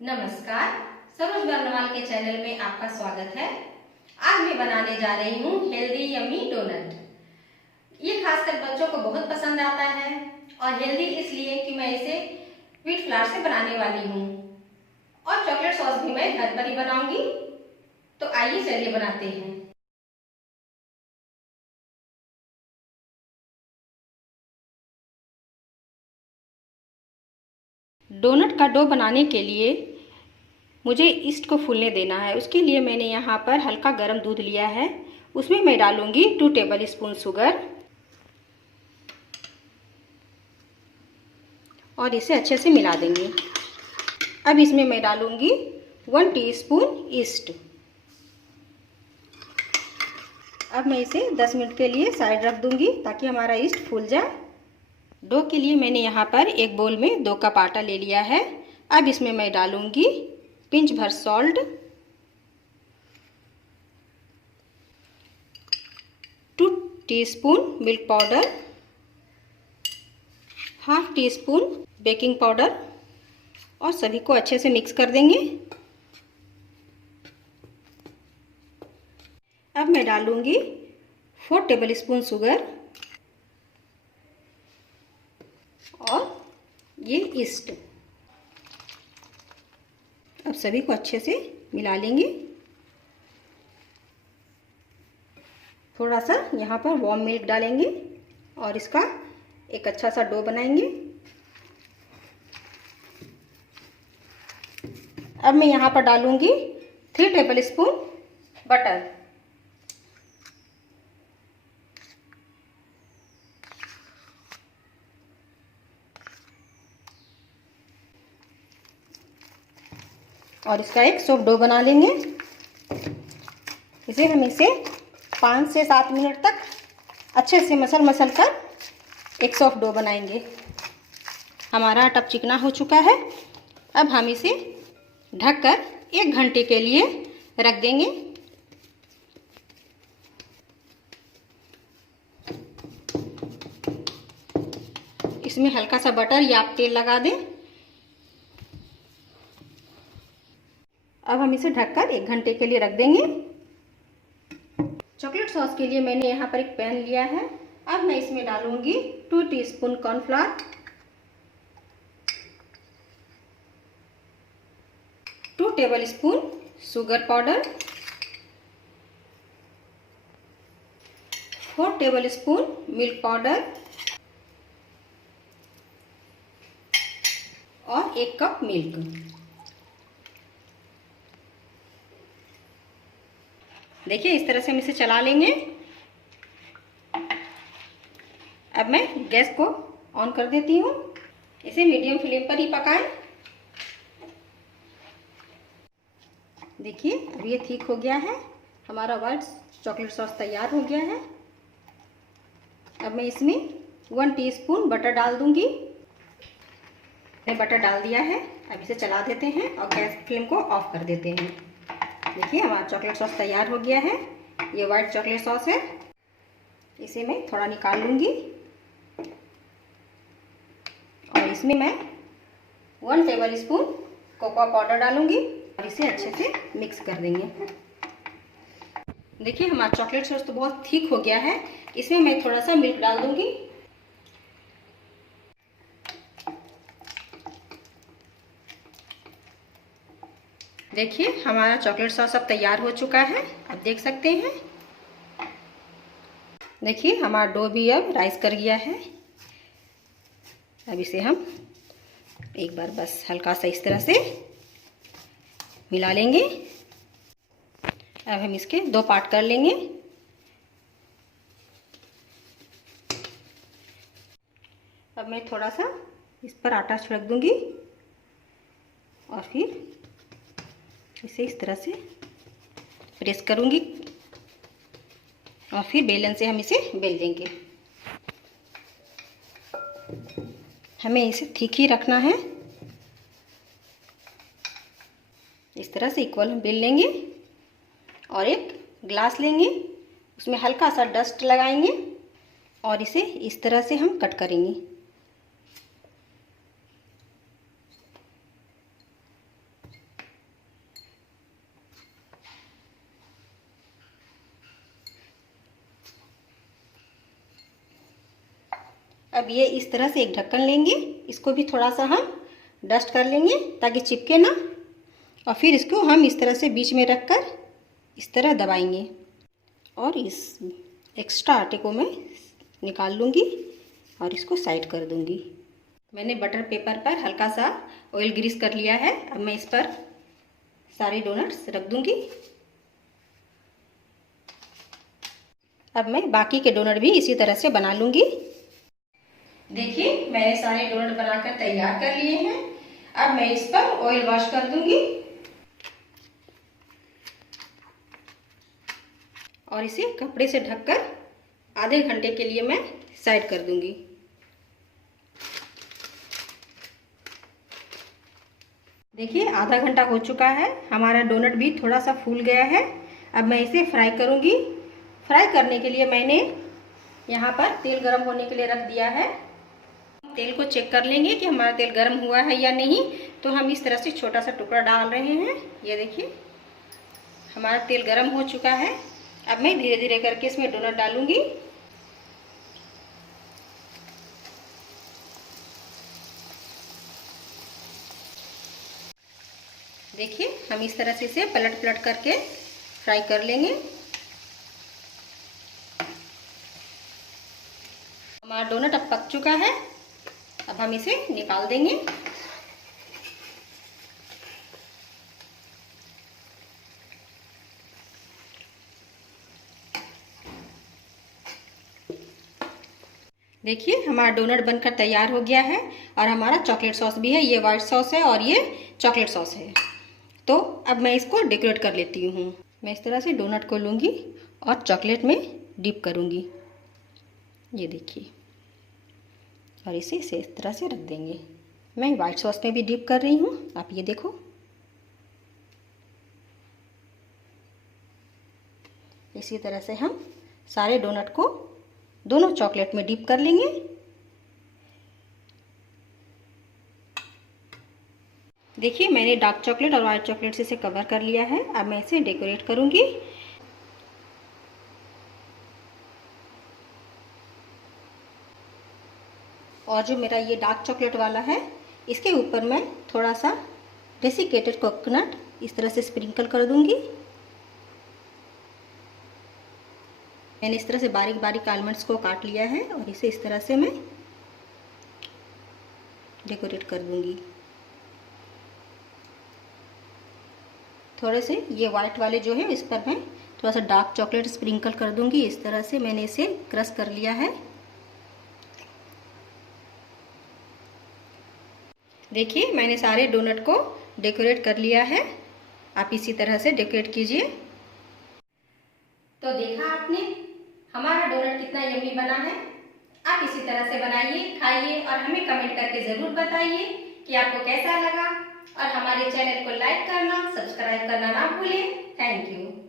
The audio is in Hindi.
नमस्कार, सरोज बर्नवाल के चैनल में आपका स्वागत है। आज मैं बनाने जा रही हूँ हेल्दी यम्मी डोनट। ये खासकर बच्चों को बहुत पसंद आता है और हेल्दी इसलिए कि मैं इसे व्हीट फ्लावर से बनाने वाली हूँ और चॉकलेट सॉस भी मैं घर पर ही बनाऊंगी। तो आइए चलिए बनाते हैं। डोनट का डो बनाने के लिए मुझे ईस्ट को फूलने देना है। उसके लिए मैंने यहाँ पर हल्का गर्म दूध लिया है। उसमें मैं डालूंगी 2 टेबल स्पून शुगर और इसे अच्छे से मिला देंगे। अब इसमें मैं डालूंगी 1 टीस्पून ईस्ट। अब मैं इसे 10 मिनट के लिए साइड रख दूंगी ताकि हमारा ईस्ट फूल जाए। डो के लिए मैंने यहाँ पर एक बोल में 2 कप आटा ले लिया है। अब इसमें मैं डालूंगी पिंच भर salt, 2 teaspoon milk powder, half tea spoon baking powder और सभी को अच्छे से मिक्स कर देंगे। अब मैं डालूंगी 4 टेबल स्पून शुगर और ये ईस्ट। अब सभी को अच्छे से मिला लेंगे। थोड़ा सा यहाँ पर वार्म मिल्क डालेंगे और इसका एक अच्छा सा डो बनाएंगे। अब मैं यहाँ पर डालूंगी 3 टेबल स्पून बटर। और इसका एक सॉफ्ट डो बना लेंगे। इसे 5 से 7 मिनट तक अच्छे से मसल कर एक सॉफ्ट डो बनाएंगे। हमारा आटा चिकना हो चुका है। अब हम इसे ढककर 1 घंटे के लिए रख देंगे। इसमें हल्का सा बटर या तेल लगा दें। अब हम इसे ढककर 1 घंटे के लिए रख देंगे। चॉकलेट सॉस के लिए मैंने यहाँ पर एक पैन लिया है। अब मैं इसमें डालूंगी 2 teaspoon cornflour, 2 table spoon sugar powder, 4 table spoon milk powder और 1 कप मिल्क। देखिए इस तरह से हम इसे चला लेंगे। अब मैं गैस को ऑन कर देती हूँ। इसे मीडियम फ्लेम पर ही पकाएं। देखिए अब ये ठीक हो गया है। हमारा व्हाइट चॉकलेट सॉस तैयार हो गया है। अब मैं इसमें 1 टीस्पून बटर डाल दूंगी। मैंने बटर डाल दिया है। अब इसे चला देते हैं और गैस फ्लेम को ऑफ कर देते हैं। देखिए हमारा चॉकलेट सॉस तैयार हो गया है। ये व्हाइट चॉकलेट सॉस है। इसे मैं थोड़ा निकाल लूँगी और इसमें मैं 1 टेबल स्पून कोकोआ पाउडर डालूँगी और इसे अच्छे से मिक्स कर देंगे। देखिए हमारा चॉकलेट सॉस तो बहुत थिक हो गया है। इसमें मैं थोड़ा सा मिल्क डाल दूँगी। देखिए हमारा चॉकलेट सॉस अब तैयार हो चुका है। आप देख सकते हैं। देखिए हमारा डो भी अब राइस कर गया है। अब इसे हम एक बार बस हल्का सा इस तरह से मिला लेंगे। अब हम इसके 2 पार्ट कर लेंगे। अब मैं थोड़ा सा इस पर आटा छिड़क दूंगी और फिर इसे इस तरह से प्रेस करूंगी और फिर बेलन से हम इसे बेल देंगे। हमें इसे ठीक ही रखना है। इस तरह से इक्वल हम बेल लेंगे और एक ग्लास लेंगे। उसमें हल्का सा डस्ट लगाएंगे और इसे इस तरह से हम कट करेंगे। अब ये इस तरह से एक ढक्कन लेंगे, इसको भी थोड़ा सा हम डस्ट कर लेंगे ताकि चिपके ना, और फिर इसको हम इस तरह से बीच में रखकर इस तरह दबाएंगे और इस एक्स्ट्रा आटे को मैं निकाल लूँगी और इसको साइड कर दूँगी। मैंने बटर पेपर पर हल्का सा ऑयल ग्रीस कर लिया है। अब मैं इस पर सारे डोनट्स रख दूँगी। अब मैं बाकी के डोनट भी इसी तरह से बना लूँगी। देखिए मैंने सारे डोनट बनाकर तैयार कर लिए हैं। अब मैं इस पर ऑयल वॉश कर दूँगी और इसे कपड़े से ढककर आधे घंटे के लिए मैं साइड कर दूँगी। देखिए आधा घंटा हो चुका है, हमारा डोनट भी थोड़ा सा फूल गया है। अब मैं इसे फ्राई करूँगी। फ्राई करने के लिए मैंने यहाँ पर तेल गरम होने के लिए रख दिया है। तेल को चेक कर लेंगे कि हमारा तेल गरम हुआ है या नहीं। तो हम इस तरह से छोटा सा टुकड़ा डाल रहे हैं। ये देखिए हमारा तेल गरम हो चुका है। अब मैं धीरे धीरे करके इसमें डोनट डालूँगी। देखिए हम इस तरह से इसे पलट पलट करके फ्राई कर लेंगे। हमारा डोनट अब पक चुका है। अब हम इसे निकाल देंगे। देखिए हमारा डोनट बनकर तैयार हो गया है और हमारा चॉकलेट सॉस भी है। ये वाइट सॉस है और ये चॉकलेट सॉस है। तो अब मैं इसको डेकोरेट कर लेती हूँ। मैं इस तरह से डोनट को लूँगी और चॉकलेट में डिप करूँगी। ये देखिए और इसे इस तरह से रख देंगे। मैं वाइट सॉस में भी डिप कर रही हूँ, आप ये देखो। इसी तरह से हम सारे डोनट को दोनों चॉकलेट में डिप कर लेंगे। देखिए मैंने डार्क चॉकलेट और वाइट चॉकलेट से इसे कवर कर लिया है। अब मैं इसे डेकोरेट करूँगी। और जो मेरा ये डार्क चॉकलेट वाला है इसके ऊपर मैं थोड़ा सा डेसिकेटेड कोकोनट इस तरह से स्प्रिंकल कर दूँगी। मैंने इस तरह से बारीक बारीक आलमंड्स को काट लिया है और इसे इस तरह से मैं डेकोरेट कर दूँगी। थोड़े से ये वाइट वाले जो है इस पर मैं थोड़ा सा डार्क चॉकलेट स्प्रिंकल कर दूँगी। इस तरह से मैंने इसे क्रश कर लिया है। देखिए मैंने सारे डोनट को डेकोरेट कर लिया है। आप इसी तरह से डेकोरेट कीजिए। तो देखा आपने हमारा डोनट कितना यम्मी बना है। आप इसी तरह से बनाइए, खाइए और हमें कमेंट करके ज़रूर बताइए कि आपको कैसा लगा। और हमारे चैनल को लाइक करना, सब्सक्राइब करना ना भूलें। Thank you.